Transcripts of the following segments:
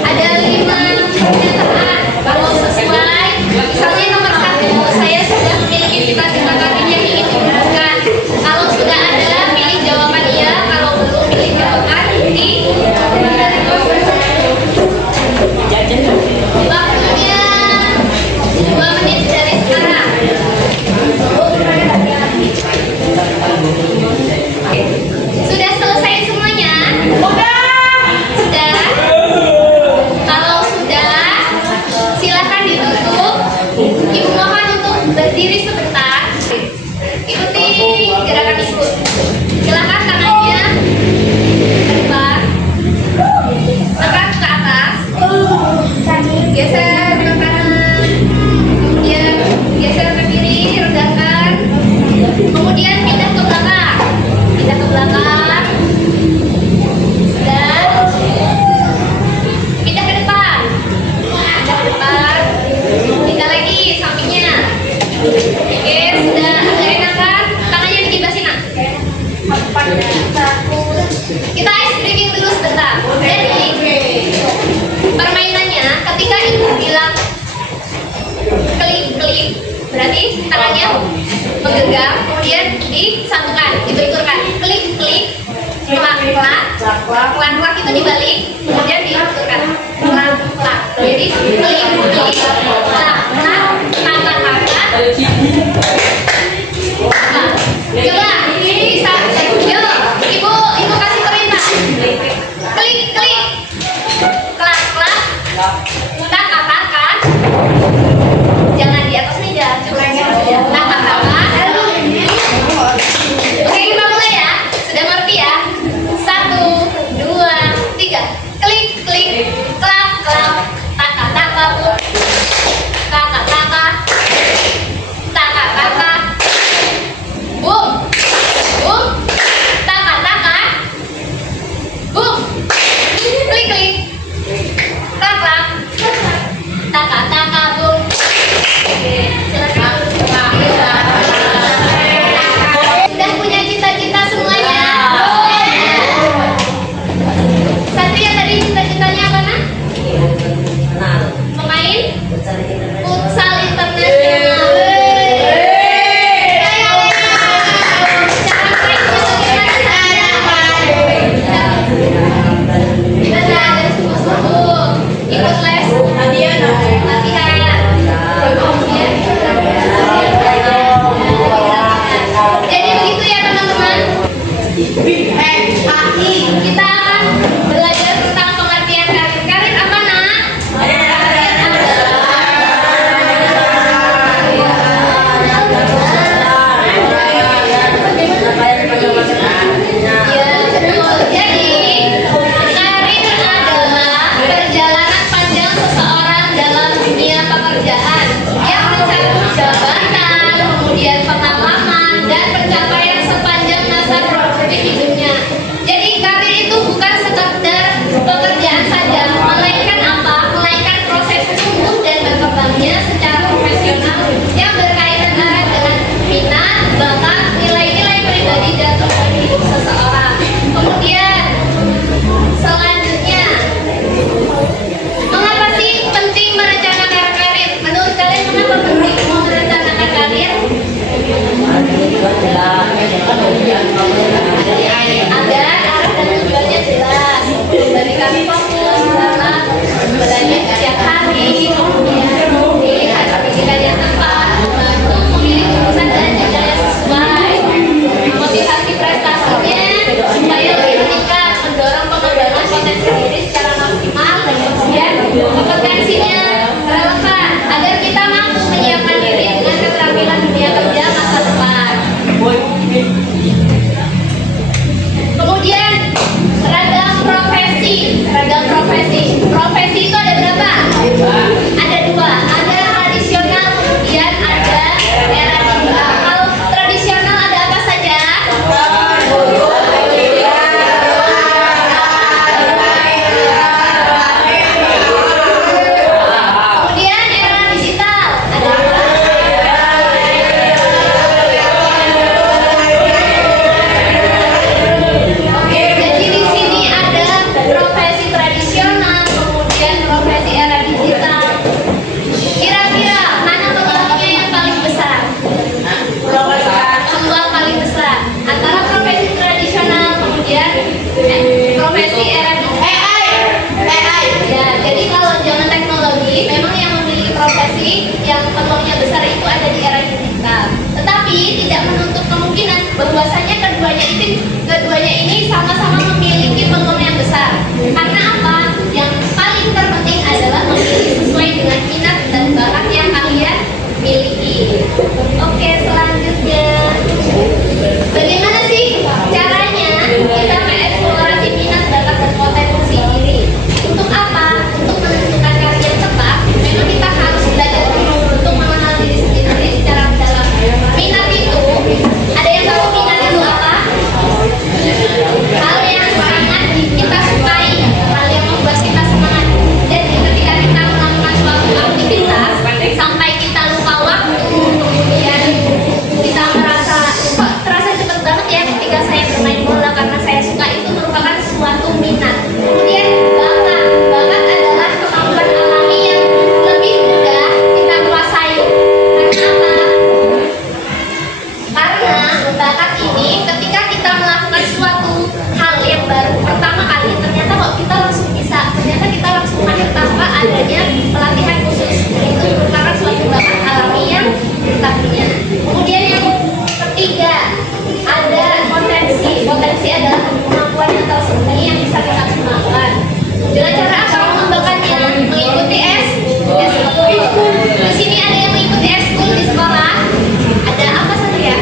Ada 5 pernyataan. Kalau sesuai, misalnya nomor 1, saya sudah memiliki cita-cita karir yang ingin diwujudkan. Kalau sudah ada, pilih jawaban iya. Kalau belum, pilih jawaban di. Waktunya 2 menit dari sekarang. Sudah selesai semuanya? Sudah? Kalau sudah, silakan ditutup. Ibu mohon untuk berdiri sebentar. Ikuti gerakan ikut. Silakan tangannya ke depan, angkat ke atas, geser ke kanan, kemudian geser ke kiri, rendahkan, kemudian pindah ke belakang, dan pindah ke depan, pindah lagi sampingnya. Oke, sudah agak enak kan? Tangannya dikibasin nak. Kita ice breaking dulu sebentar. Jadi permainannya ketika ibu bilang klik, berarti tangannya menggenggam, kemudian disambungkan, dibenturkan. Klik, klak, itu dibalik, kemudian dibenturkan. Klak. Jadi klik, klak, kata. Coba bisa. Yuk, ibu kasih perintah. Klik, klak, kata. Jangan di atas meja, coba kata. Oke, kita mulai ya. Sudah ngerti ya? 1, 2, 3. Klik, klak, kata. Boom, taka, boom, klik, klak, taka, boom. Oke, silakan. Sudah punya cita-cita semuanya? Satria tadi cita-citanya apa nak? yang peluangnya besar itu ada di era digital. Tetapi tidak menutup kemungkinan bahwasanya keduanya ini sama-sama memiliki peluang yang besar. Karena apa? Yang paling terpenting adalah memilih sesuai dengan minat dan bakat yang kalian miliki. Oke, selanjutnya, bagaimana sih caranya kita mengeksplorasi minat, bakat, dan potensi diri? Untuk apa? Untuk menentukan karir yang tepat, memang kita harus belajar dulu untuk mengenal diri sendiri secara mendalam. Minat itu, ada yang tahu minat itu apa? Hal yang sangat kita sukai, hal yang membuat kita semangat. Dan ketika kita melakukan suatu aktivitas sampai kita lupa waktu, kemudian kita merasa kok terasa cepat banget ya ketika saya bermain bola karena saya suka, itu merupakan suatu minat. Kemudian bakat adalah kemampuan alami yang lebih mudah kita kuasai. Karena apa? Karena bakat ini ketika kita melakukan suatu hal yang baru pertama kali, ternyata kok kita langsung bisa, ternyata kita langsung mahir tanpa adanya pelatihan khusus. Itu merupakan suatu bakat alami yang kita punya. Kemudian yang ketiga, ada potensi. Potensi adalah kemampuan yang tersembunyi yang bisa kita kembangkan. Dengan cara apa mengembangkannya? Mengikuti eskul. Di sini ada yang mengikuti eskul di sekolah. Ada apa saja ya?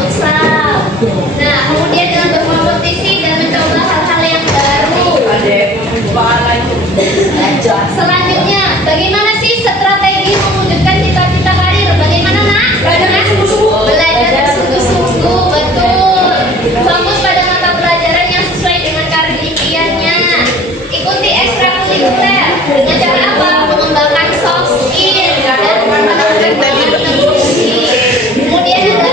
Futsal. Nah, kemudian dengan berkompetisi dan mencoba hal-hal yang baru. Selanjutnya, bagaimana sih strategi mewujudkan cita-cita karir? Bagaimana, Nak? Belajar bersungguh-sungguh, betul. Fokus pada mata pelajaran yang sesuai dengan karir impiannya. Ikuti ekstrakurikuler. Dengan cara apa? Mengembangkan soft skill dan meningkatkan kompetensi. Kemudian ada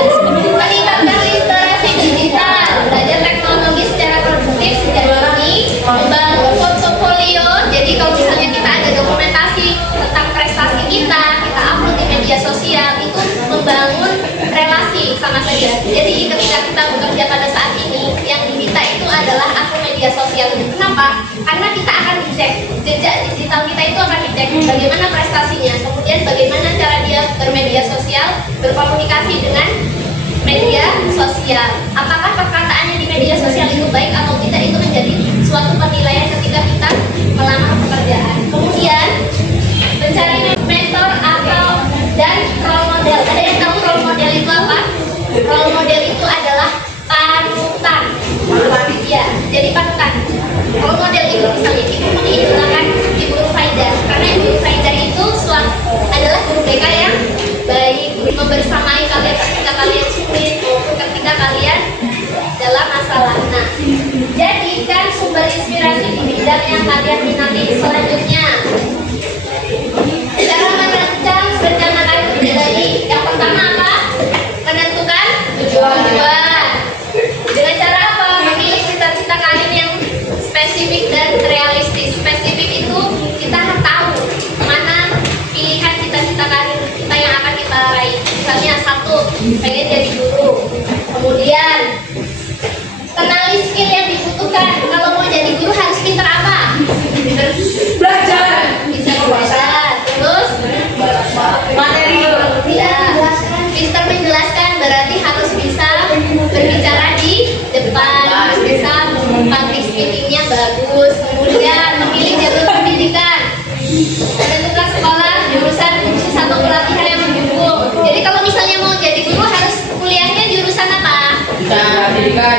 meningkatkan literasi digital, belajar teknologi secara produktif sejak dini, membangun portofolio. Jadi kalau misalnya kita ada dokumentasi tentang prestasi kita upload di media sosial, itu membangun relasi sama saja. Jadi ketika kita bekerja pada saat ini, yang diminta itu adalah akun media sosial. Kenapa? Karena kita akan dicek, jejak digital kita itu akan dicek bagaimana prestasinya, kemudian bagaimana cara dia bermedia sosial, berkomunikasi dengan media sosial. Apakah perkataannya di media sosial itu baik atau tidak, itu menjadi suatu penilaian ketika kita melamar pekerjaan. Kemudian mencari mentor atau dan role model. Ada yang tahu role model itu apa? Role model itu adalah panutan. Ya, jadi panutan. Role model itu misalnya ibu mengidolakan Ibu Rufaidah, karena Ibu Rufaidah itu adalah guru BK yang baik, membersamai kalian ketika kalian sulit maupun ketika kalian dalam masalah. Nah, jadikan sumber inspirasi di bidang yang kalian minati. Selanjutnya, cara merancang rencana karir pribadi. Yang pertama apa? Menentukan tujuan. Dengan cara apa? Memilih cita-cita karir yang spesifik dan realistis. Spesifik itu kita harus tahu mana pilihan cita-cita karir kita yang akan kita raih. Misalnya satu, pengen jadi guru. Kemudian kenali skill yang dibutuhkan. Kalau mau jadi guru harus pintar apa? Belajar. Bisa belajar. Terus Materi. ya, pintar menjelaskan berarti harus bisa berbicara di depan, harus bisa public speakingnya bagus. Kemudian memilih jalur pendidikan, menentukan sekolah, jurusan khusus atau pelatihan yang mendukung. Jadi kalau misalnya mau jadi guru harus kuliahnya jurusan apa? Pendidikan.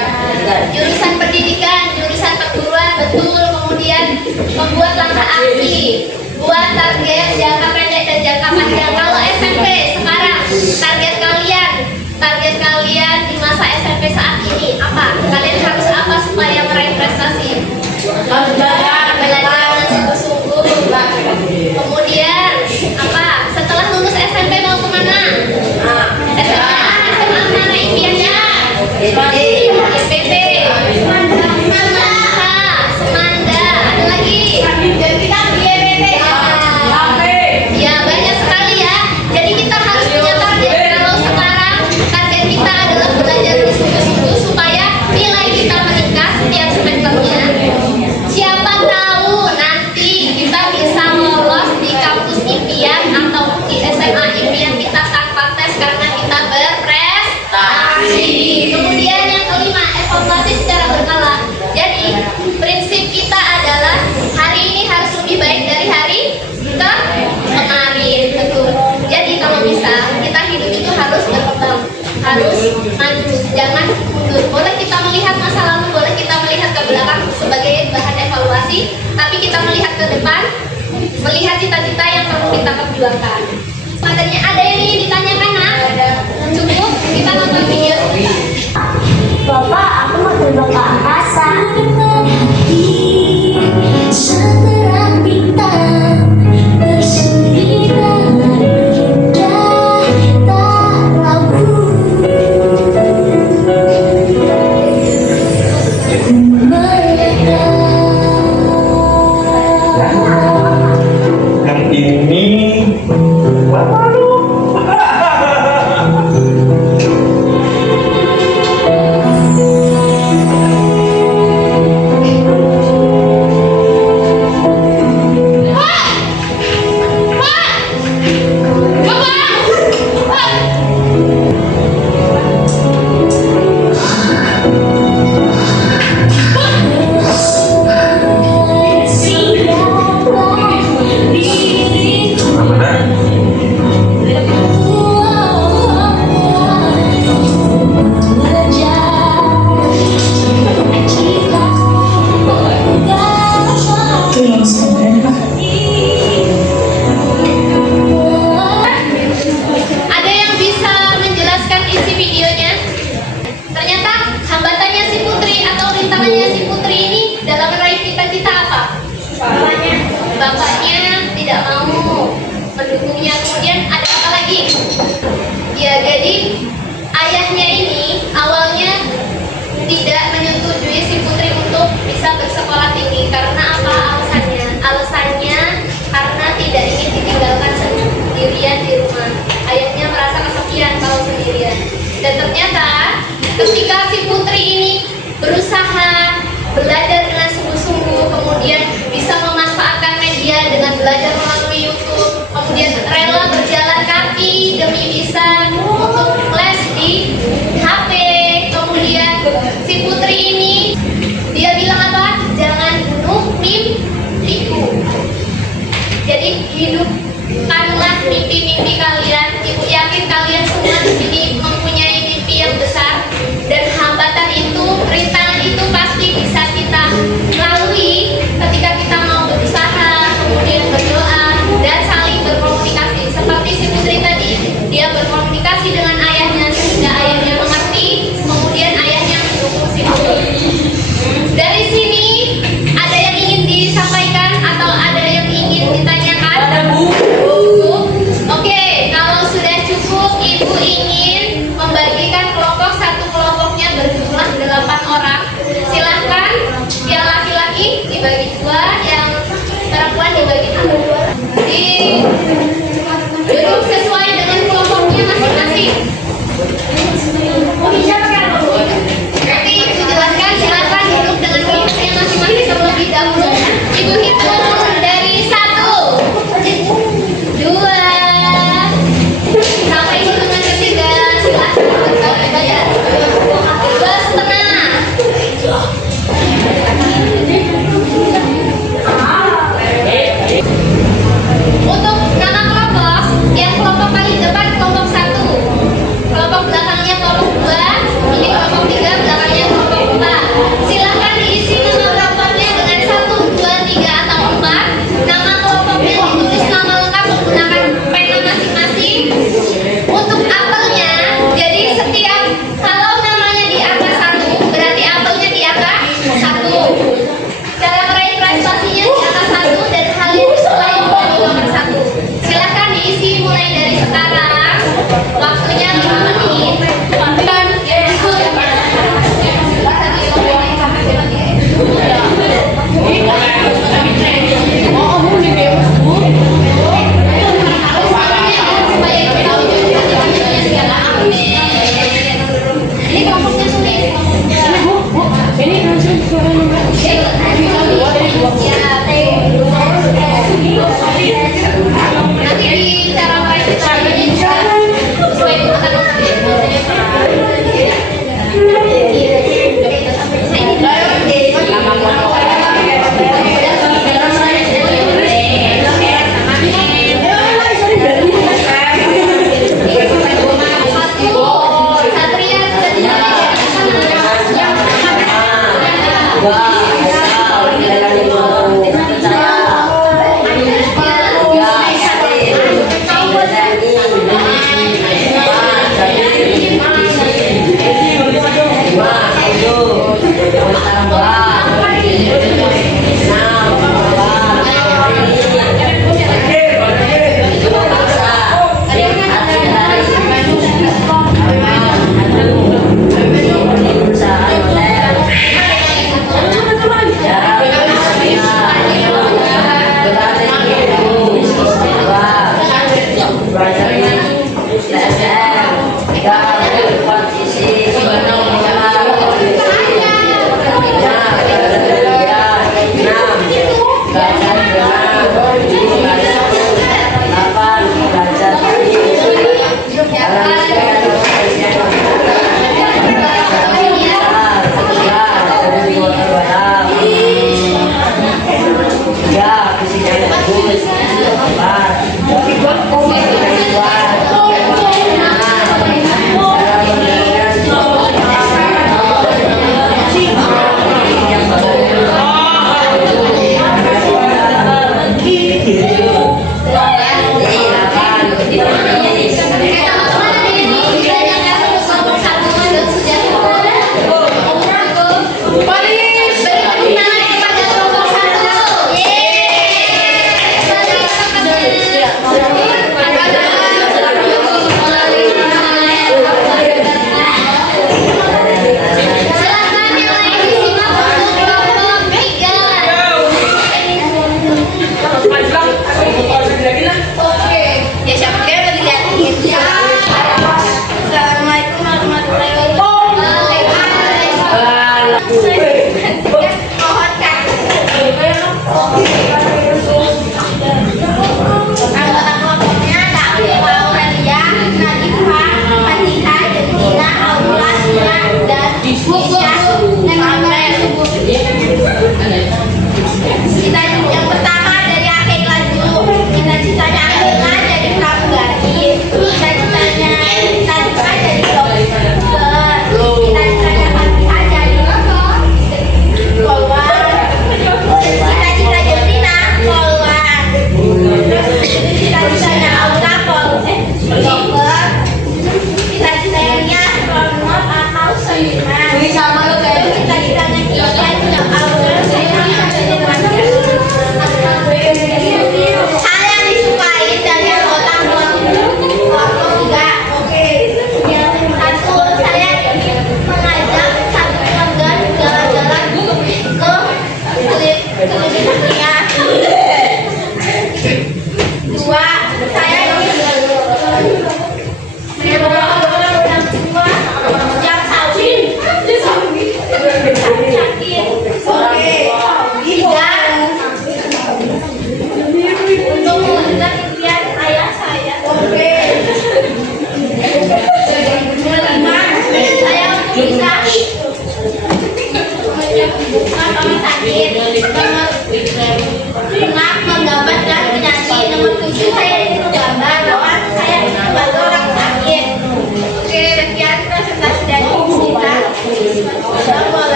Jurusan pendidikan, jurusan perguruan, betul. Kemudian membuat langkah aksi, buat target jangka pendek dan jangka panjang. Kalau SMP sekarang, target kalian di masa SMP saat ini apa? Kalian harus apa supaya meraih prestasi? Harus belajar. Belajar sungguh-sungguh. Kemudian apa? Setelah lulus SMP mau kemana? SMA mana impiannya? SPP. Semanda. Ada lagi? Ya, banyak sekali ya. Jadi kita harus punya target. Kalau sekarang target kita adalah belajar sungguh-sungguh supaya nilai kita meningkat setiap semesternya. Siapa tahu nanti kita bisa lolos di kampus impian atau di SMA kita perjuangkan. Materinya ada yang ingin ditanyakan, nak? Cukup, kita nonton video sebentar. Bapak, aku mau terbang ke angkasa. Seterang bintang bersinar indah tak ragu. Yang ini waduh. Ada yang bisa menjelaskan isi videonya? Ternyata hambatannya si Putri atau rintangannya si Putri ini dalam meraih cita-cita apa? Bapaknya tidak mau mendukungnya. Kemudian ada apa lagi? Ya, jadi ayahnya ini awalnya tidak menyetujui si Putri untuk bisa bersekolah tinggi. Karena apa alasannya? Alasannya karena tidak ingin ditinggalkan sendirian di rumah. Ayahnya merasa kesepian kalau sendirian. Dan ternyata ketika si Putri ini berusaha belajar dengan sungguh-sungguh, kemudian bisa memanfaatkan media dengan belajar melalui YouTube, kemudian rela berjalan kaki demi bisa untuk les di HP. Kemudian si Putri ini dia bilang apa? Jangan bunuh mimpiku. Jadi hidupkanlah mimpi-mimpi kalian. Ibu yakin kalian semua di sini mempunyai mimpi yang besar, dan hambatan itu, rintangan itu pasti bisa kita lalui ketika kita mau berusaha, kemudian berdoa dan saling berkomunikasi. Seperti si Putri tadi, dia berkomunikasi dengan ayahnya sehingga ayahnya mengerti, kemudian ayahnya mendukung si Putri. Dari sini ada yang ingin disampaikan atau ada yang ingin ditanyakan? Ada, Bu. Oke,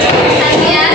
Sania.